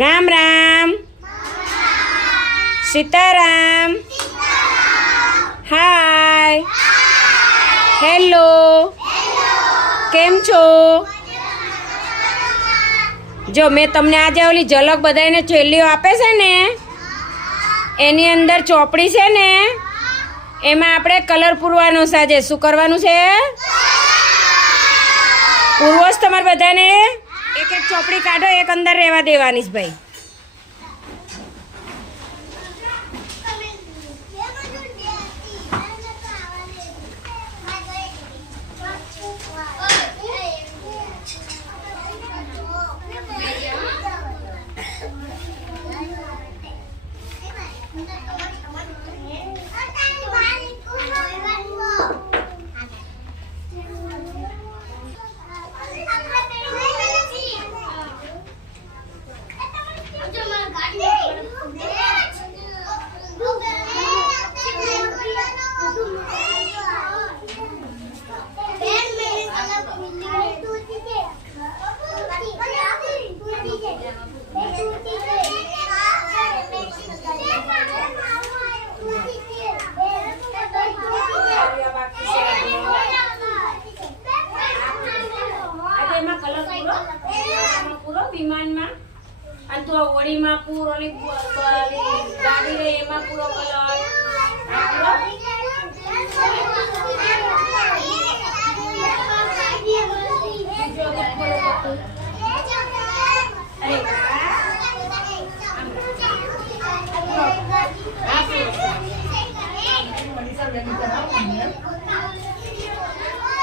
રામ રામ, સીતારામ, હાય, hello, કેમ છો? જો મેં તમને આજે ઓલી ઝલક બધાને છેલ્લીઓ આપે છે ને, એની અંદર ચોપડી છે ને, એમાં આપણે કલર પૂરવાનો છે. આજે શું કરવાનું છે? પૂર્વો જ તમારે બધાને એક એક ચોપડી કાઢો, એક અંદર રહેવા દેવાની છે ભાઈ. વિમાનમાં અને તો ઓળીમાં પૂરો, ઓલી ગાડી રે એમાં પૂરો કલર.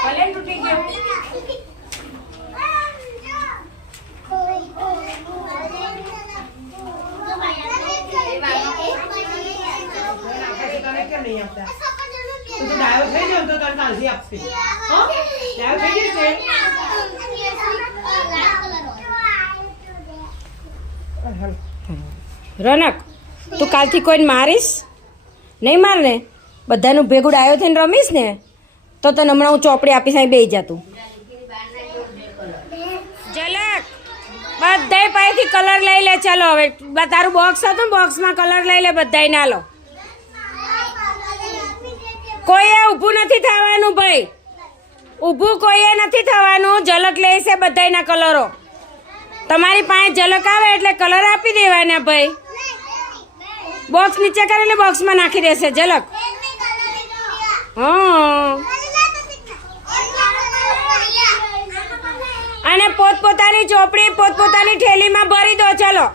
ભલે તૂટી ગયો. રોનક, તું કાલથી કોઈને મારીશ નહીં? માર ને, બધાનું ભેગું ડાયો થઈને રમીશ ને તો તને હમણાં હું ચોપડી આપીશ. અહીં બેસી જા તું. ઝલક, બધાય પાસેથી કલર લઈ લે. ચાલો હવે તારું બોક્સ હતું, બોક્સમાં કલર લઈ લે બધાય. ના લો, કોઈએ ઊભું નથી થવાનું ભાઈ, ઊભું કોઈએ નથી થવાનું. ઝલક લે છે બધાયના કલરો. તમારી પાસે ઝલક આવે એટલે કલર આપી દેવાના ભાઈ. બોક્સ નીચે કરે એટલે બોક્સમાં નાખી દેશે ઝલક. હા, અને પોતપોતાની ચોપડી પોતપોતાની થેલીમાં ભરી દો. ચલો,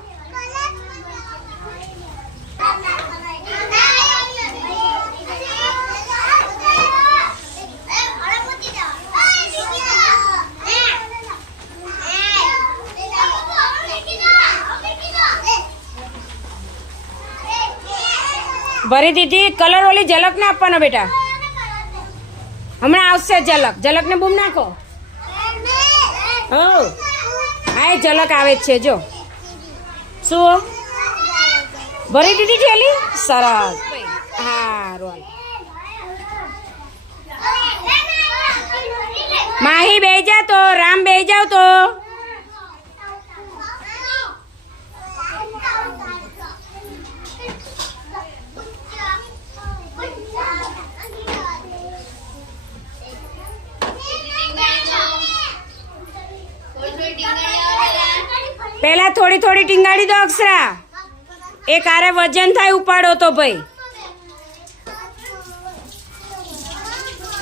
ભરી દીધી. કલર ઓલી ઝલકને આપવાનો બેટા. હમણાં આવશે ઝલક. ઝલકને બૂમ નાખો. હા, ઝલક આવે જ છે. જો શું ભરી દીધી થેલી? સરસ. હા, રોલ. માહી બેહી જા તો, રામ બેહી જાવ તો. પેલા થોડી થોડી ટીંગાડી દો અક્ષરા. એક આરે વજન થાય, ઉપાડો તો ભાઈ.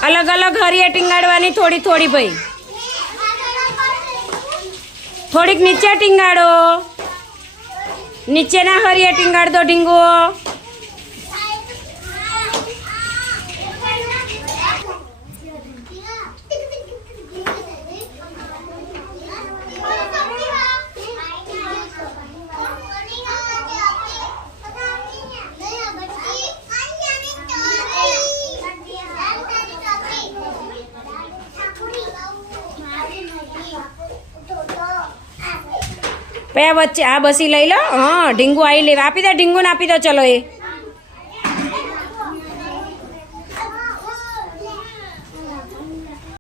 અલગ અલગ હરીએ ટીંગાડવાની થોડી થોડી ભાઈ. થોડીક નીચે ટીંગાડો, નીચેના હરીએ ટીંગાડ દો ઢીંગો. વચ્ચે આ બસી લઈ લો. હા, ઢીંગુ આવી લે. આપી દો ઢીંગુને, આપી દો. ચલો એ